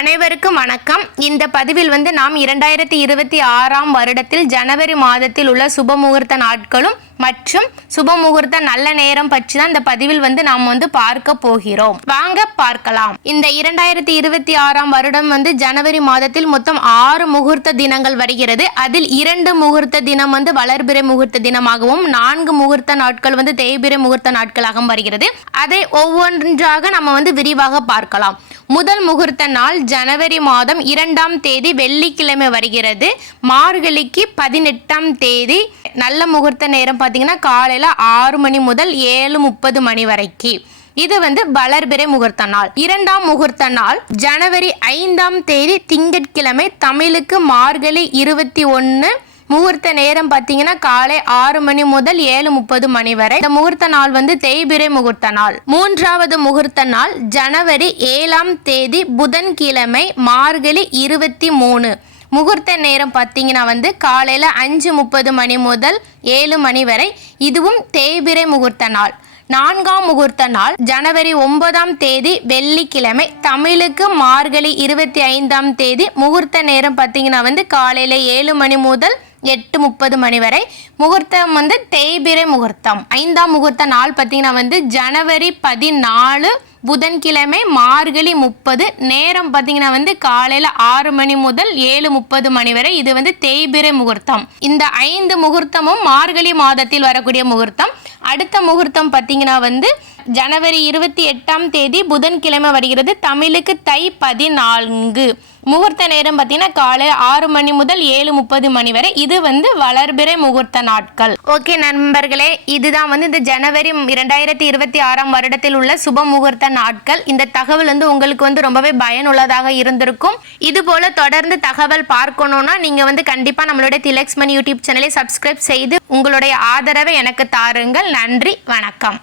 அனைவருக்கும் வணக்கம். இந்த பதிவில் வந்து நாம் இரண்டாயிரத்தி இருபத்தி ஆறாம் வருடத்தில் ஜனவரி மாதத்தில் உள்ள சுப முகூர்த்த நாட்களும் மற்றும் சுபமுகூர்த்த நல்ல நேரம் பற்றி தான் இந்த பதிவில் வந்து நாம் வந்து பார்க்க போகிறோம். வாங்க பார்க்கலாம். இந்த இரண்டாயிரத்தி இருபத்தி ஆறாம் வருடம் வந்து ஜனவரி மாதத்தில் மொத்தம் ஆறு முகூர்த்த தினங்கள் வருகிறது. அதில் இரண்டு முகூர்த்த தினம் வந்து வளர்பிறை முகூர்த்த தினமாகவும் நான்கு முகூர்த்த நாட்கள் வந்து தேய்பிறை முகூர்த்த நாட்களாகவும் வருகிறது. அதை ஒவ்வொன்றாக நம்ம வந்து விரிவாக பார்க்கலாம். முதல் முகூர்த்த நாள் ஜனவரி மாதம் இரண்டாம் தேதி வெள்ளிக்கிழமை வருகிறது. மார்கழிக்கு பதினெட்டாம் தேதி. நல்ல முகூர்த்த நேரம் பார்த்தீங்கன்னா காலையில் ஆறு மணி முதல் ஏழு முப்பது மணி வரைக்கும் இது வந்து வளர்பிறை முகூர்த்த நாள். இரண்டாம் முகூர்த்த நாள் ஜனவரி ஐந்தாம் தேதி திங்கட்கிழமை தமிழுக்கு மார்கழி இருபத்தி ஒன்று முகூர்த்த நேரம் பார்த்தீங்கன்னா காலை ஆறு மணி முதல் ஏழு முப்பது மணி வரை. இந்த முகூர்த்த நாள் வந்து தேய்பிரை முகூர்த்த நாள். மூன்றாவது முகூர்த்த நாள் ஜனவரி ஏழாம் தேதி புதன்கிழமை மார்கழி இருபத்தி மூணு. முகூர்த்த நேரம் பார்த்தீங்கன்னா வந்து காலையில் அஞ்சு முப்பது மணி முதல் ஏழு மணி வரை. இதுவும் தேய்பிறை முகூர்த்த நாள். நான்காம் முகூர்த்த நாள் ஜனவரி ஒன்பதாம் தேதி வெள்ளிக்கிழமை. தமிழுக்கு மார்கழி இருபத்தி ஐந்தாம் தேதி முகூர்த்த நேரம் பார்த்தீங்கன்னா வந்து காலையில் ஏழு மணி முதல் எட்டு முப்பது மணி வரை முகூர்த்தம் வந்து தேய்பிரை முகூர்த்தம். ஐந்தாம் முகூர்த்த நாள் பார்த்தீங்கன்னா வந்து ஜனவரி பதினாலு புதன்கிழமை மார்கழி முப்பது நேரம் பார்த்தீங்கன்னா வந்து காலையில் ஆறு மணி முதல் ஏழு முப்பது மணி வரை இது வந்து தேய்பிரை முகூர்த்தம். இந்த ஐந்து முகூர்த்தமும் மார்கழி மாதத்தில் வரக்கூடிய முகூர்த்தம். அடுத்த முகூர்த்தம் பார்த்தீங்கன்னா வந்து ஜனவரி இருபத்தி எட்டாம் தேதி புதன்கிழமை வருகிறது. தமிழுக்கு தை பதினான்கு. முகூர்த்த நேரம் பார்த்தீங்கன்னா காலை ஆறு மணி முதல் ஏழு முப்பது மணி வரை. இது வந்து வளர்பிறை முகூர்த்த நாட்கள். ஓகே நண்பர்களே இதுதான் வந்து இந்த ஜனவரி இரண்டாயிரத்தி இருபத்தி ஆறாம் வருடத்தில் உள்ள சுப முகூர்த்த நாட்கள். இந்த தகவல் வந்து உங்களுக்கு வந்து ரொம்பவே பயனுள்ளதாக இருந்திருக்கும். இது போல தொடர்ந்து தகவல் பார்க்கணும்னா நீங்க வந்து கண்டிப்பா நம்மளுடைய திலக்ஸ்மன் யூடியூப் சேனலை சப்ஸ்கிரைப் செய்து உங்களுடைய ஆதரவை எனக்கு தாருங்கள். நன்றி வணக்கம்.